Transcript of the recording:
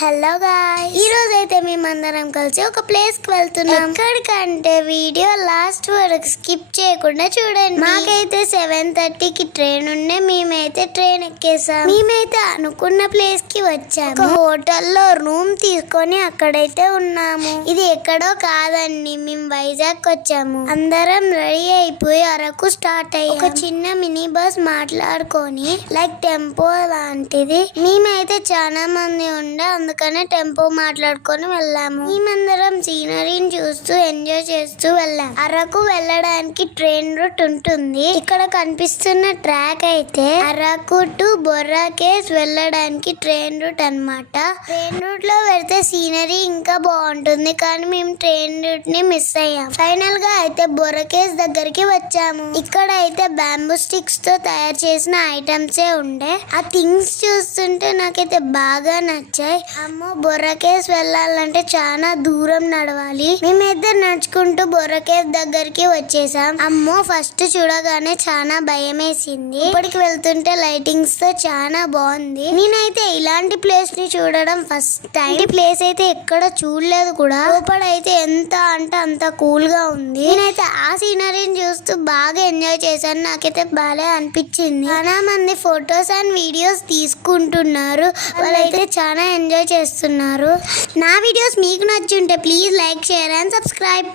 Hello guys, ఈ రోజు అయితే మేమందరం కలిసి ఒక ప్లేస్ కి వెళ్తున్నాం. ఎక్కడికంటే వీడియో లాస్ట్ వరకు స్కిప్ చేయకుండా చూడండి. మాకైతే 7:30కి ట్రైన్ ఉండే, మేమైతే ట్రైన్ ఎక్కేసాం. మేమైతే అనుకున్న ప్లేస్ కి వచ్చాము. హోటల్లో రూమ్ తీసుకొని అక్కడైతే ఉన్నాము. ఇది ఎక్కడో కాదండి, మేము వైజాగ్ వచ్చాము. అందరం రెడీ అయిపోయి అరకు స్టార్ట్ అయ్యాం. ఒక చిన్న మినీ బస్ మాట్లాడుకొని లైక్ టెంపో లాంటిది. మేమైతే చాలా మంది ఉండే, అందుకనే టెంపో మాట్లాడుకొని వెళ్ళాము. మేమందరం సీనరీని చూస్తూ ఎంజాయ్ చేస్తూ వెళ్ళాం. అరకు వెళ్ళడానికి ట్రైన్ రూట్ ఉంటుంది. ఇక్కడ కనిపిస్తున్న ట్రాక్ అయితే అరకు టు బొర్రా కేవ్స్ వెళ్ళడానికి ట్రైన్ రూట్ అన్నమాట. ట్రైన్ రూట్ లో వెళ్తే సీనరీ ఇంకా బాగుంటుంది, కానీ మేము ట్రైన్ రూట్ ని మిస్ అయ్యాం. ఫైనల్ గా అయితే బొర్రా కేవ్స్ దగ్గరికి వచ్చాము. ఇక్కడ అయితే బ్యాంబూ స్టిక్స్ తో తయారు చేసిన ఐటమ్సే ఉండే. ఆ థింగ్స్ చూస్తుంటే నాకైతే బాగా నచ్చాయి. అమ్మో, బొర్రా కేవ్స్ వెళ్ళాలంటే చాలా దూరం నడవాలి. మేమైతే నడుచుకుంటూ బొర్రా కేవ్ దగ్గరికి వచ్చేసాం. అమ్మో, ఫస్ట్ చూడగానే చాలా భయం వేసింది. ఇప్పటికి వెళ్తుంటే లైటింగ్స్ తో చాలా బాగుంది. నేనైతే ఇలాంటి ప్లేస్ ని చూడడం ఫస్ట్ టైం. ఈ ప్లేస్ అయితే ఎక్కడ చూడలేదు కూడా. లోపలైతే ఎంత అంటే అంత కూల్ గా ఉంది. నేనైతే ఆ సీనరీని చూస్తూ బాగా ఎంజాయ్ చేశాను. నాకైతే బాగా అనిపించింది. చాలా మంది ఫొటోస్ అండ్ వీడియోస్ తీసుకుంటున్నారు. వాళ్ళైతే చాలా ఎంజాయ్ చేస్తున్నారు. నా వీడియోస్ మీకు నచ్చుంటే please like, share and subscribe.